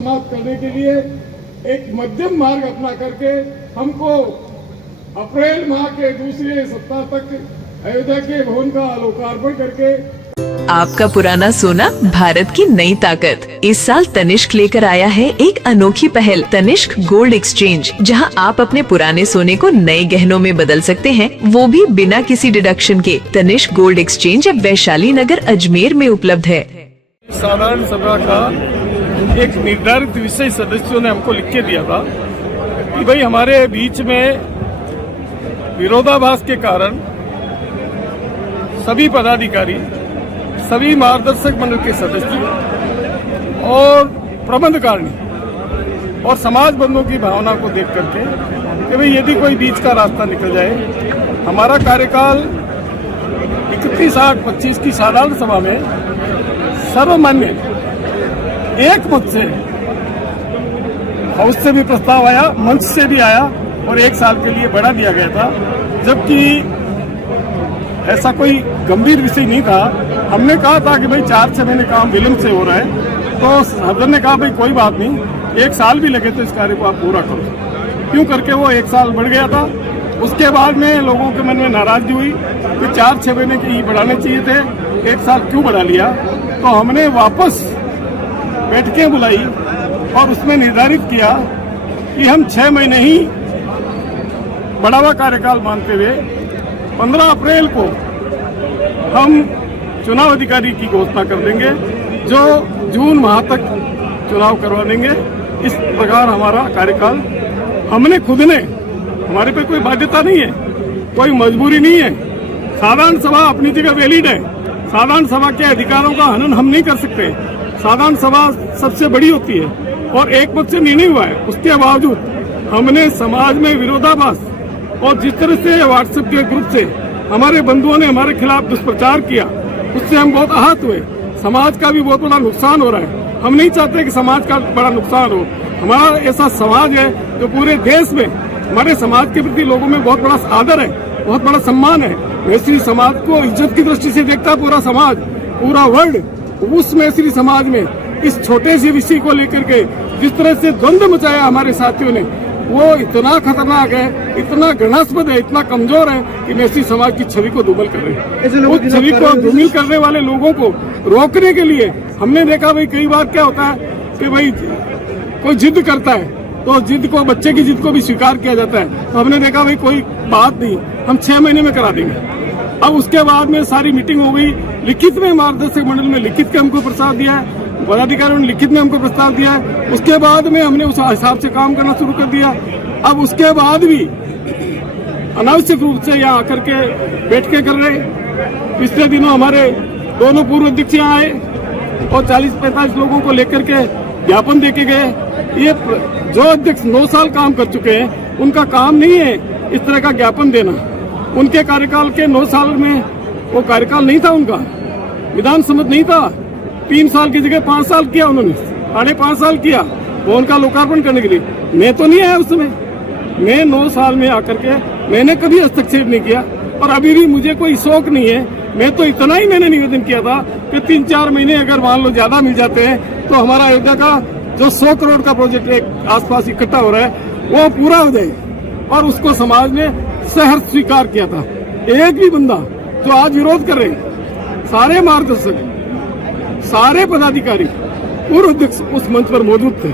समाप्त करने के लिए एक मध्यम मार्ग अपना करके हमको अप्रैल माह के दूसरे सप्ताह तक अयोध्या के भवन का लोकार्पण करके आपका पुराना सोना भारत की नई ताकत। इस साल तनिष्क लेकर आया है एक अनोखी पहल, तनिष्क गोल्ड एक्सचेंज, जहां आप अपने पुराने सोने को नए गहनों में बदल सकते हैं, वो भी बिना किसी डिडक्शन के। तनिष्क गोल्ड एक्सचेंज अब वैशाली नगर अजमेर में उपलब्ध है। साधारण सभा का एक निर्धारित विषय सदस्यों ने हमको लिख के दिया था कि भाई हमारे बीच में विरोधाभास के कारण सभी पदाधिकारी, सभी मार्गदर्शक मंडल के सदस्य और प्रबंधकारिणी और समाज बंधुओं की भावना को देख करके कि भाई यदि कोई बीच का रास्ता निकल जाए, हमारा कार्यकाल 31/8/25 की साधारण सभा में सर्वमान्य एक मत से हाउस से भी प्रस्ताव आया, मंच से भी आया और 1 साल के लिए बढ़ा दिया गया था, जबकि ऐसा कोई गंभीर विषय नहीं था। हमने कहा था कि भाई 4-6 महीने काम विलंब से हो रहा है, तो सदन ने कहा भाई कोई बात नहीं, 1 साल भी लगे तो इस कार्य को आप पूरा करो। क्यों करके वो 1 साल बढ़ गया था। उसके बाद में लोगों के मन में नाराजगी हुई कि 4-6 महीने की बढ़ाने चाहिए थे, 1 साल क्यों बढ़ा लिया। तो हमने वापस बैठकें बुलाई और उसमें निर्धारित किया कि हम 6 महीने ही बढ़ावा कार्यकाल मानते हुए 15 अप्रैल को हम चुनाव अधिकारी की घोषणा कर देंगे, जो जून माह तक चुनाव करवा देंगे। इस प्रकार हमारा कार्यकाल हमने खुद ने, हमारे पे कोई बाध्यता नहीं है, कोई मजबूरी नहीं है। साधारण सभा अपनी जगह वैलिड है। साधारण सभा के अधिकारों का हनन हम नहीं कर सकते। साधारण सभा सबसे बड़ी होती है और एक मत से निर्णय हुआ है। उसके बावजूद हमने समाज में विरोधाभास और जिस तरह से व्हाट्सएप के ग्रुप से हमारे बंधुओं ने हमारे खिलाफ दुष्प्रचार किया, उससे हम बहुत आहत हुए। समाज का भी बहुत बड़ा नुकसान हो रहा है। हम नहीं चाहते कि समाज का बड़ा नुकसान हो। हमारा ऐसा समाज है जो पूरे देश में, हमारे समाज के प्रति लोगों में बहुत बड़ा आदर है, बहुत बड़ा सम्मान है। मैत्री समाज को इज्जत की दृष्टि से देखता है पूरा समाज, पूरा वर्ल्ड। उस मैत्री समाज में इस छोटे से विषय को लेकर के जिस तरह से द्वंद्व मचाया हमारे साथियों ने, वो इतना खतरनाक है, इतना घृणास्पद है, इतना कमजोर है कि मैत्री समाज की छवि को धूमिल कर रहे हैं। उस छवि को धूमिल करने वाले लोगों को रोकने के लिए हमने देखा भाई कई बार क्या होता है कि भाई कोई जिद करता है तो जिद को, बच्चे की जिद को भी स्वीकार किया जाता है। तो हमने देखा भाई कोई बात नहीं, हम 6 महीने में करा देंगे। अब उसके बाद में सारी मीटिंग हो गई, लिखित में मार्गदर्शक मंडल में लिखित के हमको प्रस्ताव दिया है, पदाधिकारियों ने लिखित में हमको प्रस्ताव दिया है। उसके बाद में हमने उस हिसाब से काम करना शुरू कर दिया। अब उसके बाद भी अनावश्यक रूप से यहाँ आकर के बैठकें कर रहे। पिछले दिनों हमारे दोनों पूर्व अध्यक्ष यहाँ आए और 40-45 लोगों को लेकर के ज्ञापन देके गए। ये जो अध्यक्ष 9 साल काम कर चुके हैं, उनका काम नहीं है इस तरह का ज्ञापन देना। उनके कार्यकाल के 9 साल में वो कार्यकाल नहीं था, उनका विधान सम्मत नहीं था। 3 साल की जगह 5 साल किया उन्होंने, 5.5 साल किया वो उनका लोकार्पण करने के लिए। मैं तो नहीं आया उस समय, मैं 9 साल में आकर के मैंने कभी हस्तक्षेप नहीं किया और अभी भी मुझे कोई शौक नहीं है। मैं तो इतना ही मैंने निवेदन किया था कि 3-4 महीने अगर मान लो ज्यादा मिल जाते हैं तो हमारा अयोध्या का जो 100 करोड़ का प्रोजेक्ट एक आसपास इकट्ठा हो रहा है वो पूरा हो जाए। और उसको समाज ने सहर्ष स्वीकार किया था। एक भी बंदा जो आज विरोध कर रहे हैं, सारे मार्गदर्शक, सारे पदाधिकारी, पूर्व अध्यक्ष उस मंच पर मौजूद थे।